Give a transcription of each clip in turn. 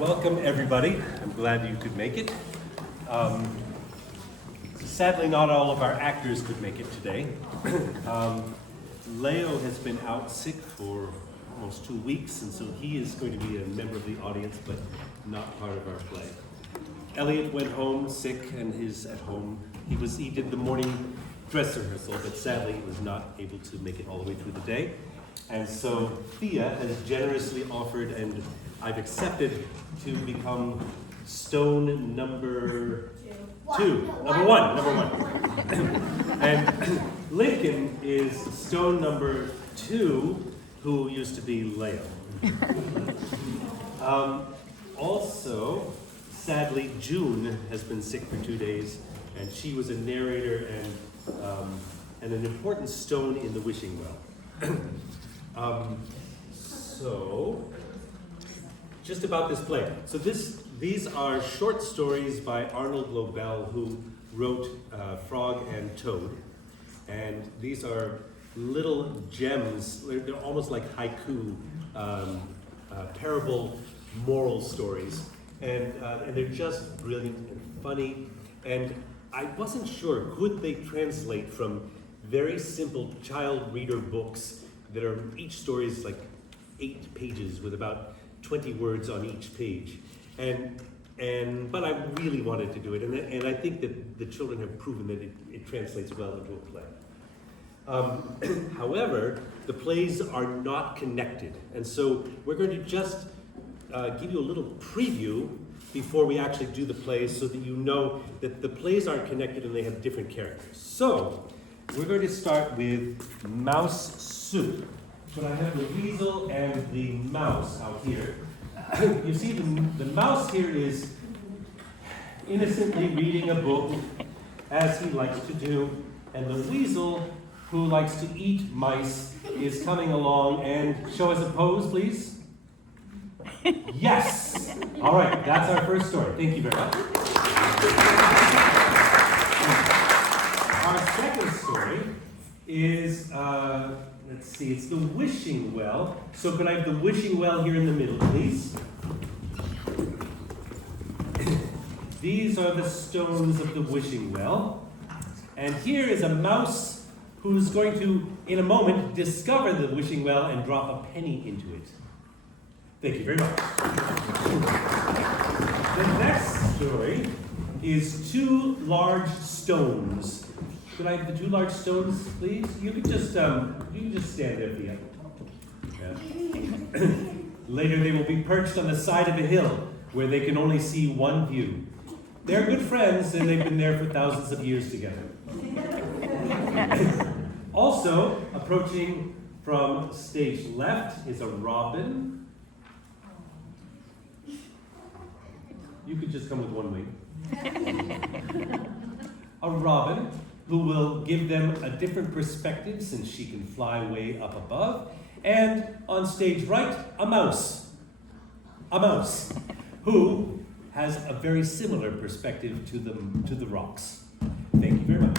Welcome, everybody. I'm glad you could make it. Sadly, not all of our actors could make it today. Leo has been out sick for almost 2 weeks, and so he is going to be a member of the audience, but not part of our play. Elliot went home sick and is at home. He did the morning dress rehearsal, but sadly he was not able to make it all the way through the day. And so Thea has generously offered, and I've accepted, to become stone number one. And Lincoln is stone number 2, who used to be Leo. Also, sadly, June has been sick for 2 days, and she was a narrator and an important stone in the wishing well. So, just about this play. So these are short stories by Arnold Lobel, who wrote Frog and Toad. And these are little gems. They're almost like haiku, parable moral stories. And they're just brilliant and funny. And I wasn't sure, could they translate from very simple child reader books that are, each story is like 8 pages with about 20 words on each page. But I really wanted to do it, and I think that the children have proven that it translates well into a play. However, the plays are not connected, and so we're going to just give you a little preview before we actually do the plays, so that you know that the plays aren't connected and they have different characters. So, we're going to start with Mouse Soup. But I have the weasel and the mouse out here. You see, the mouse here is innocently reading a book, as he likes to do, and the weasel, who likes to eat mice, is coming along. And show us a pose, please. Yes! All right, that's our first story. Thank you very much. Our second story is, let's see, it's the wishing well. So could I have the wishing well here in the middle, please? These are the stones of the wishing well. And here is a mouse who's going to, in a moment, discover the wishing well and drop a penny into it. Thank you very much. The next story is 2 large stones. Could I have the 2 large stones, please? You can just stand there, Thea. Yeah. Later, they will be perched on the side of a hill where they can only see one view. They're good friends, and they've been there for thousands of years together. Also, approaching from stage left is a robin. You could just come with one wing. A robin who will give them a different perspective since she can fly way up above. And on stage right, a mouse. A mouse who has a very similar perspective to the rocks. Thank you very much.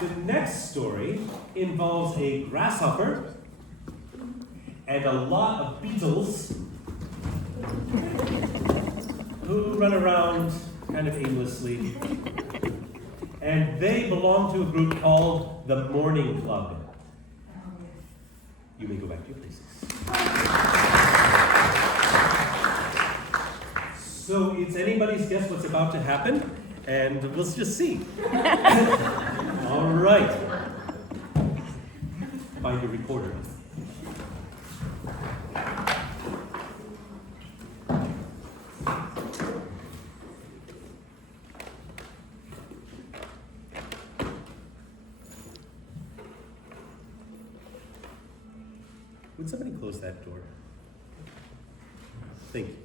The next story involves a grasshopper and a lot of beetles who run around kind of aimlessly. And they belong to a group called the Morning Club. You may go back to your places. So it's anybody's guess what's about to happen, and we'll just see. All right. Find your recorder. Would somebody close that door? Thank you.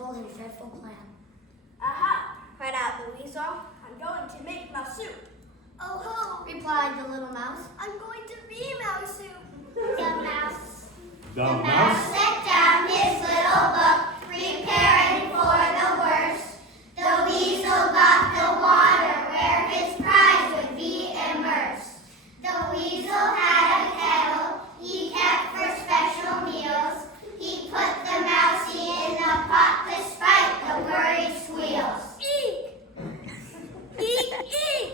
told his dreadful plan. Aha! Cried out the weasel. I'm going to make mouse soup. Oh ho! Replied the little mouse. I'm going to be mouse soup. The mouse set down his little book, preparing for the worst. The weasel got the water where his prize would be immersed. The weasel had a kettle he kept for special meals. He put the mousie in the pot despite the worried squeals. Eek! Eek, eek!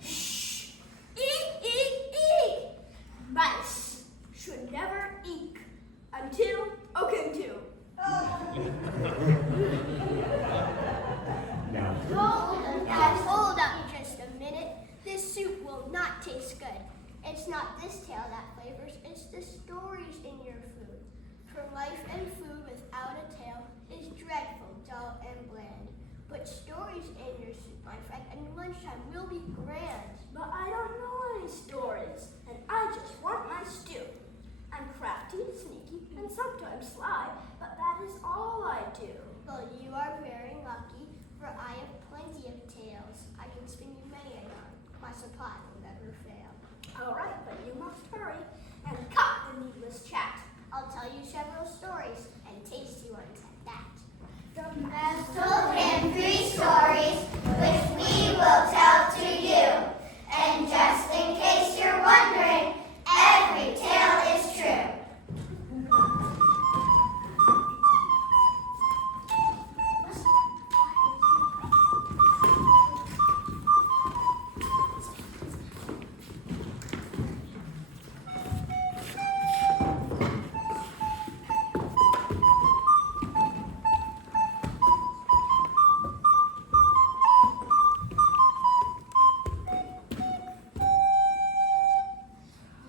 Shh! Eek, eek, eek! Mice should never eek until to. Hold up just a minute. This soup will not taste good. It's not this tale that flavors, it's the stories in your food. For life and food without a tale is dreadful, dull, and bland. But stories in your soup, my friend, and lunchtime will be grand. But I don't know any stories, and I just want my stew. I'm crafty, sneaky, and sometimes sly, but that is all I do. Well, you are very lucky, for I have plenty of tales. I can spin you many a yarn. My supply will never fail. All right, but you must hurry and cut the needless chat. I'll tell you several stories, and tasty ones at that. The mouse told him 3 stories, which we will tell to you. And just in case you're wondering, every tale is true.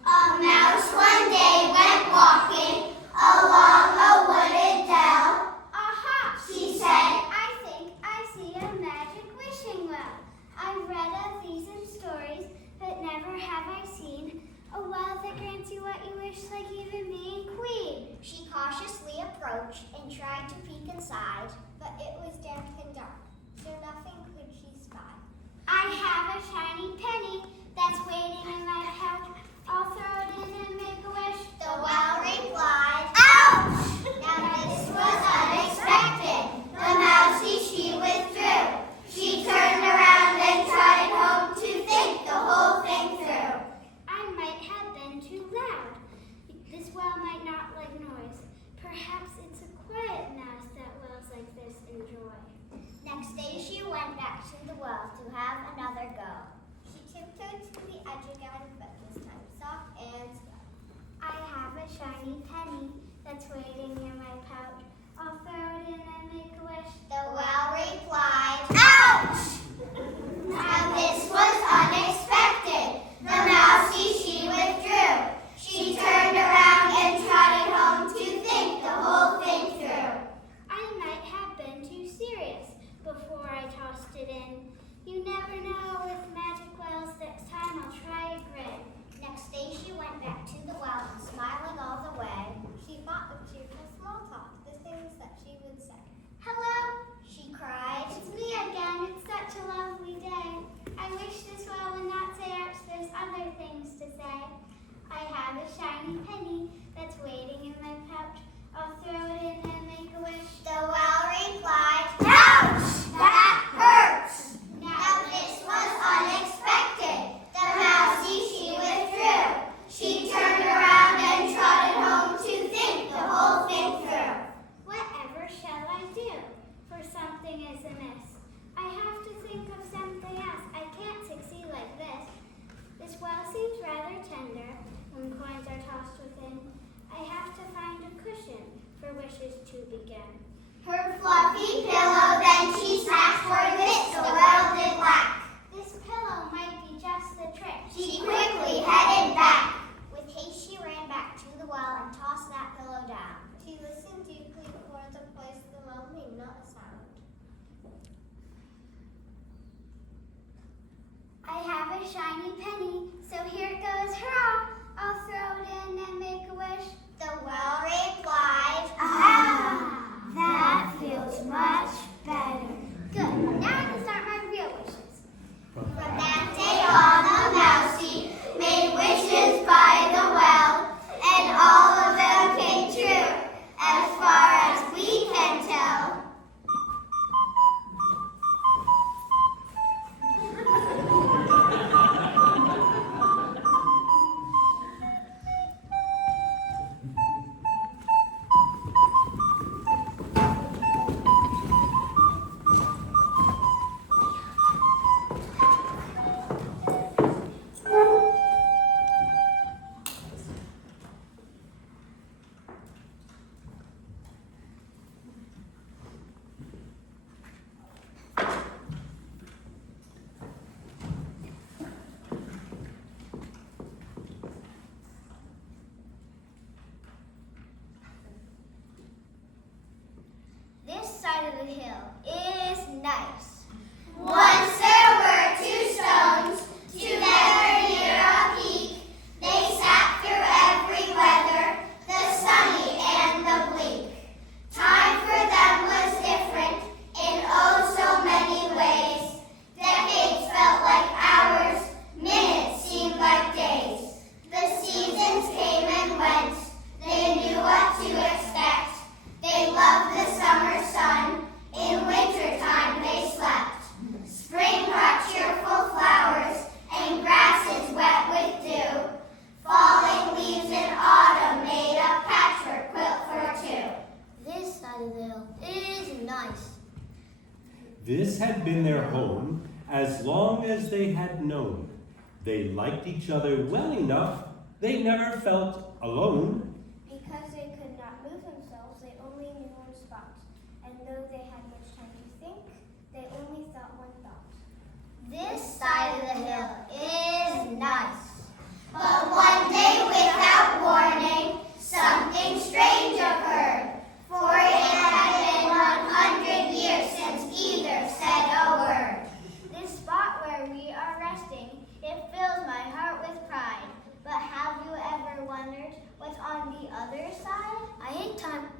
A mouse one day went walking along a wooded dell. Aha! She said, I think I see a magic wishing well. I've read of these in stories, but never have I seen a well that grants you what you wish, like even being queen. She cautiously approached and tried to peek inside, but it was damp and dark, so nothing could she spy. I have a shiny penny that's waiting in my pouch. I'll throw it in and make a wish. The well replied, "Ouch!" Now this was unexpected. The mousie she withdrew. She turned around and trotted home to think the whole thing through. I might have been too loud. This well might not like noise. Perhaps it's a quiet mouse that wells like this enjoy. Next day she went back to the well to have another go. She tiptoed to the edge again, but this time soft and slow. I have a shiny penny that's waiting in my pouch. I'll throw it in and make a wish. The well replied, "Ouch!" Now this was unexpected. The mousie she withdrew. She turned around and trotted home to think the whole thing through. I might have been too serious before I tossed it in. You never know with magic wells. Next time I'll try a grin. Next day she went back to the well, smiling all the way. She thought of cheerful small talk, the things that she would say. Hello, She cried, it's me again. It's such a lovely day. I wish this well would not say ouch. There's other things to say. I have a shiny penny that's waiting in my pouch. I'll throw it in and make a wish. The well replied, "Ouch! That hurts!" Now this was unexpected. The mousie she withdrew. She turned around and trotted home to think the whole thing through. Whatever shall I do? For something is amiss. I have to think of something else. I can't succeed like this. This well seems rather tender when coins are tossed within. I have to find a cushion for wishes to begin. Her fluffy pillow then she snatched, for this the well did lack. This pillow might be just the trick. She quickly headed back. With haste she ran back to the well and tossed that pillow down. She listened deeply for the place the well made not a sound. I have a shiny penny, so here it goes, hurrah! I'll throw it in and make a wish. The well replied, Ah, that feels had been their home as long as they had known. They liked each other well enough, they never felt alone. Because they could not move themselves, they only knew one spot. And though they had much time to think, they only thought one thought. This side of the hill is nice. But one day, without warning, something strange occurred. For it had been 100 years since either said a word. This spot where we are resting, it fills my heart with pride. But have you ever wondered what's on the other side?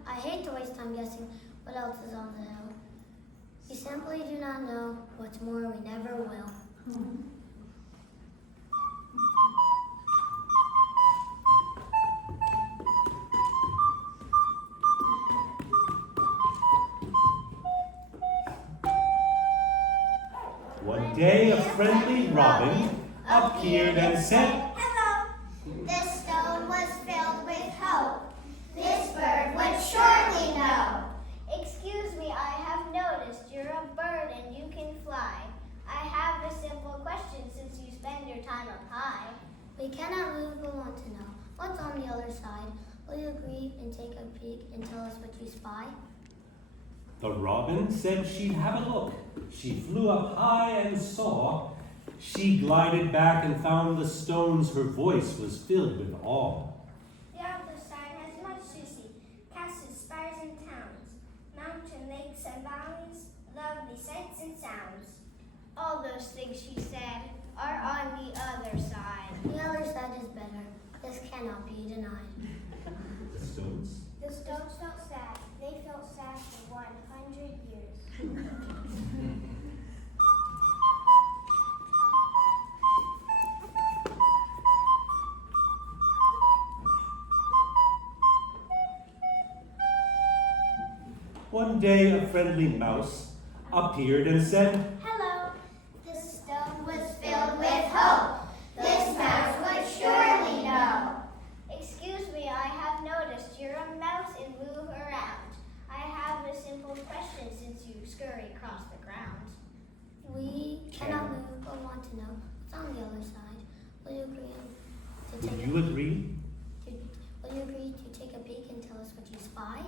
I hate to waste time guessing what else is on the hill. We simply do not know. What's more, we never will. One day a friendly robin appeared and said, Hello. This stone was filled with hope. This bird would surely know. Excuse me, I have noticed you're a bird and you can fly. I have a simple question since you spend your time up high. We cannot move but want to know. What's on the other side? Will you agree and take a peek and tell us what you spy? The robin said she'd have a look. She flew up high and saw. She glided back and found the stones. Her voice was filled with awe. The other side has much to see. Castles, spires, and towns. Mountain, lakes, and valleys. Lovely sights and sounds. All those things she said are on the other side. The other side is better. This cannot be denied. The stones? The stones felt sad. They felt sad for 100 years. One day a friendly mouse appeared and said, Hello. This stone was filled with hope. This mouse would surely know. Excuse me, I have noticed you're a mouse and move around. I have a simple question since you scurry across the ground. We cannot move but want to know what's on the other side. Will you agree to Would take you agree? Will you agree to take a peek and tell us what you spy?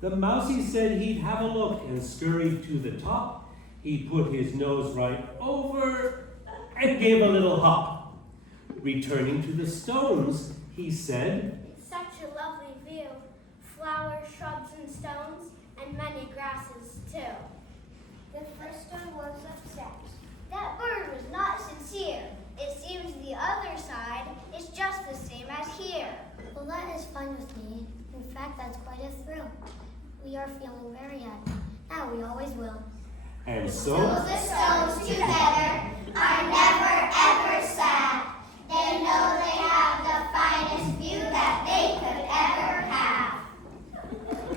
The mousey said he'd have a look and scurried to the top. He put his nose right over and gave a little hop. Returning to the stones, he said, It's such a lovely view. Flowers, shrubs, and stones, and many grasses, too. The first stone was upset. That bird was not sincere. It seems the other side is just the same as here. Well, that is fine with me. In fact, that's quite a thrill. We are feeling very happy. Now we always will. and so The stones together are never ever sad. They know they have the finest view that they could ever have.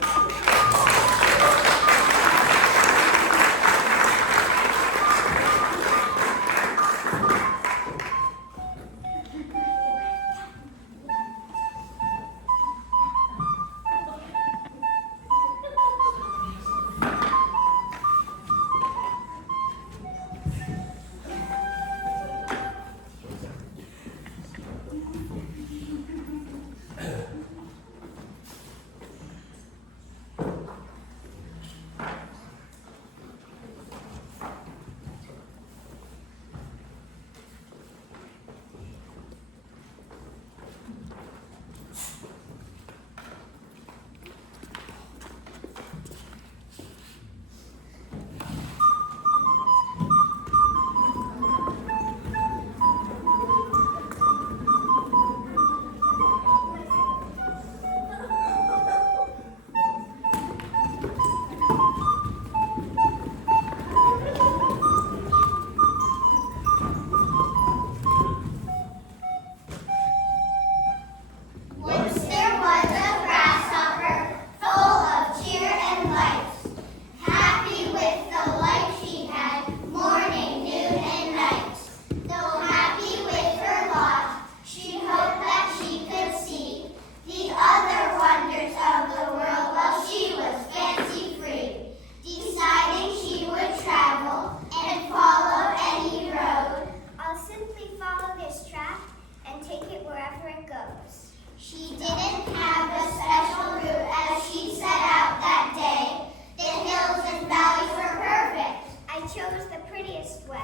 She didn't have a special route as she set out that day. The hills and valleys were perfect. I chose the prettiest way.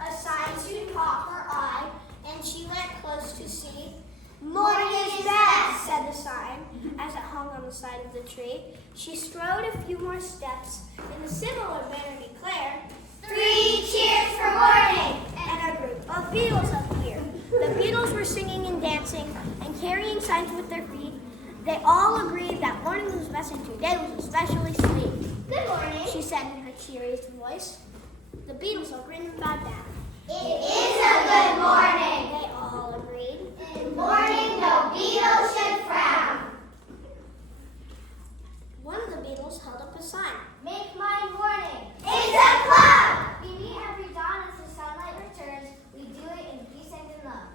A sign soon caught her eye, and she went close to see. Morning is best, said the sign, as it hung on the side of the tree. She strode a few more steps, and a similar banner declared, 3 cheers for morning. and a group of beetles appeared. The beetles were singing and dancing and carrying signs with their feet. They all agreed that morning was best and today was especially sweet. Good morning. She said in her cheeriest voice. The beetles all grinned and bowed down. It is a good morning. They all agreed. In morning, no beetle should frown. One of the beetles held up a sign. Make mine morning. It's a club. We meet every dawn as the sunlight returns. We do it in peace and in love.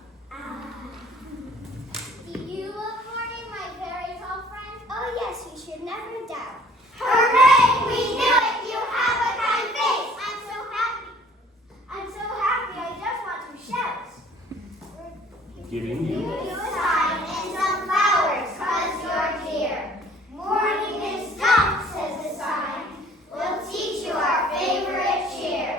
Do you love morning, my very tall friend? Oh yes, we should never doubt. Hooray! We knew it. You have a kind face. I'm so happy. I'm so happy. I just want to shout. Giving you You a sign and some flowers, 'cause you're dear. Morning is dumb, says the sign. We'll teach you our favorite cheer.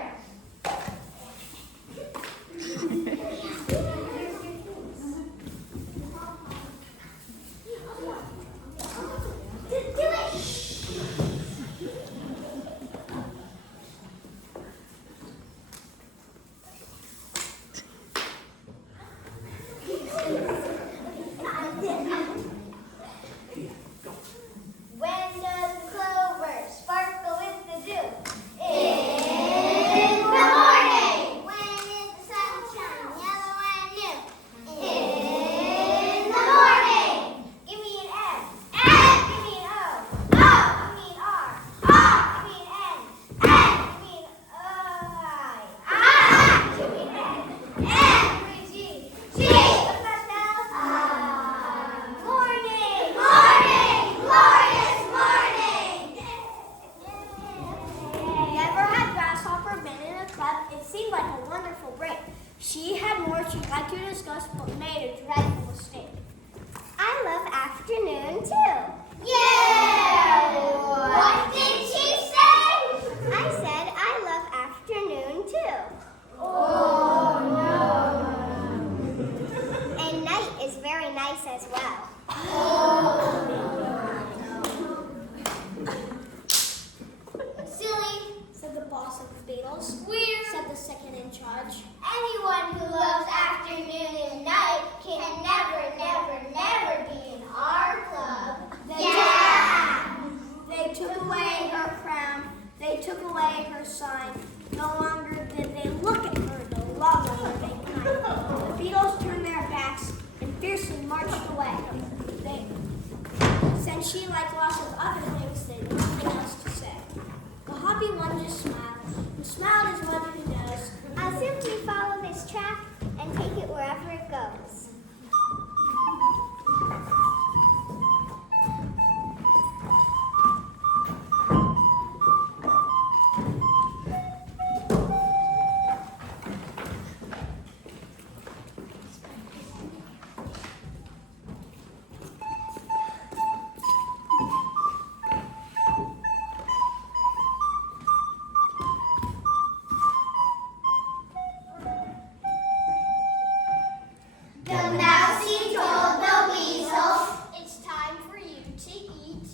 When does the clover sparkle with the dew? In the morning. When is the sunshine yellow and new? In the morning. Give me an M. And Give me an O. O. Give me an R. O. Give me an N. And Give me an I. I. Give me an N. And Give me a G. G. What's that spell? Morning. Morning. Glorious morning. Never had Grasshopper been in a club. It seemed like a wonderful break. She had more she'd like to discuss, but made a dreadful mistake. I love afternoon too. Yeah. What did she say? I said I love afternoon too. Oh And night is very nice as well. Silly, said the boss of the Beatles. Weird. Said the second in charge. Anyone who loves afternoon and night can never, never, never be in our club. Yeah. They took away her crown. They took away her sign. No longer did they look at her, no longer were they kind. The Beatles turned their backs and fiercely marched away. Since she, like lots of other things, they had nothing else to say. The happy one just smiled, and smiled as one who knows. I'll simply follow this track and take it wherever it goes. The mousey told the weasel, It's time for you to eat.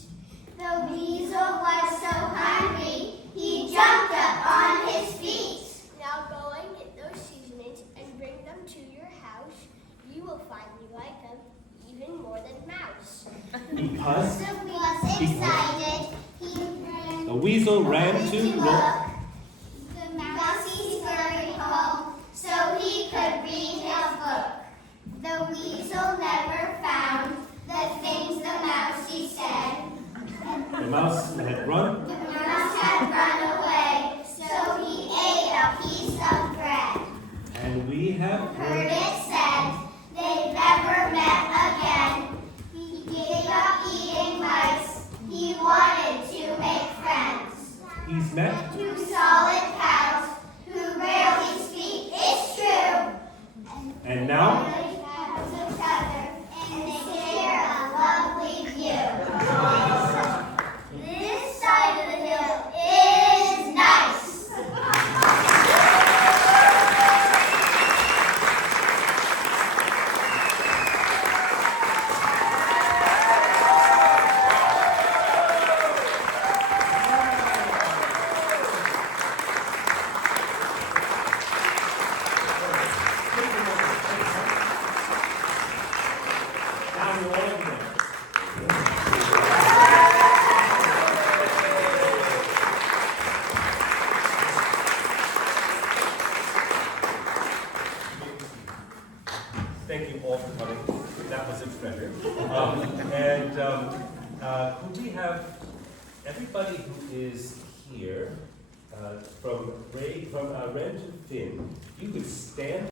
the weasel was so hungry, he jumped up on his feet. Now go and get those seasonings and bring them to your house. You will find you like them even more than mouse. because The was excited, the weasel ran to look. The mousey scurried home, so he could read his book. The weasel never found the things the mousey said. The mouse had run. The mouse had run away, so he ate a piece of bread. And we have Heard it said they'd never met again. He gave up eating mice. He wanted to make friends. he's met. Two solid cows who rarely speak. It's true. And now Each other, and they share thank you all for coming. That was a treasure. Could we have everybody who is here from Ren to Finn, you could stand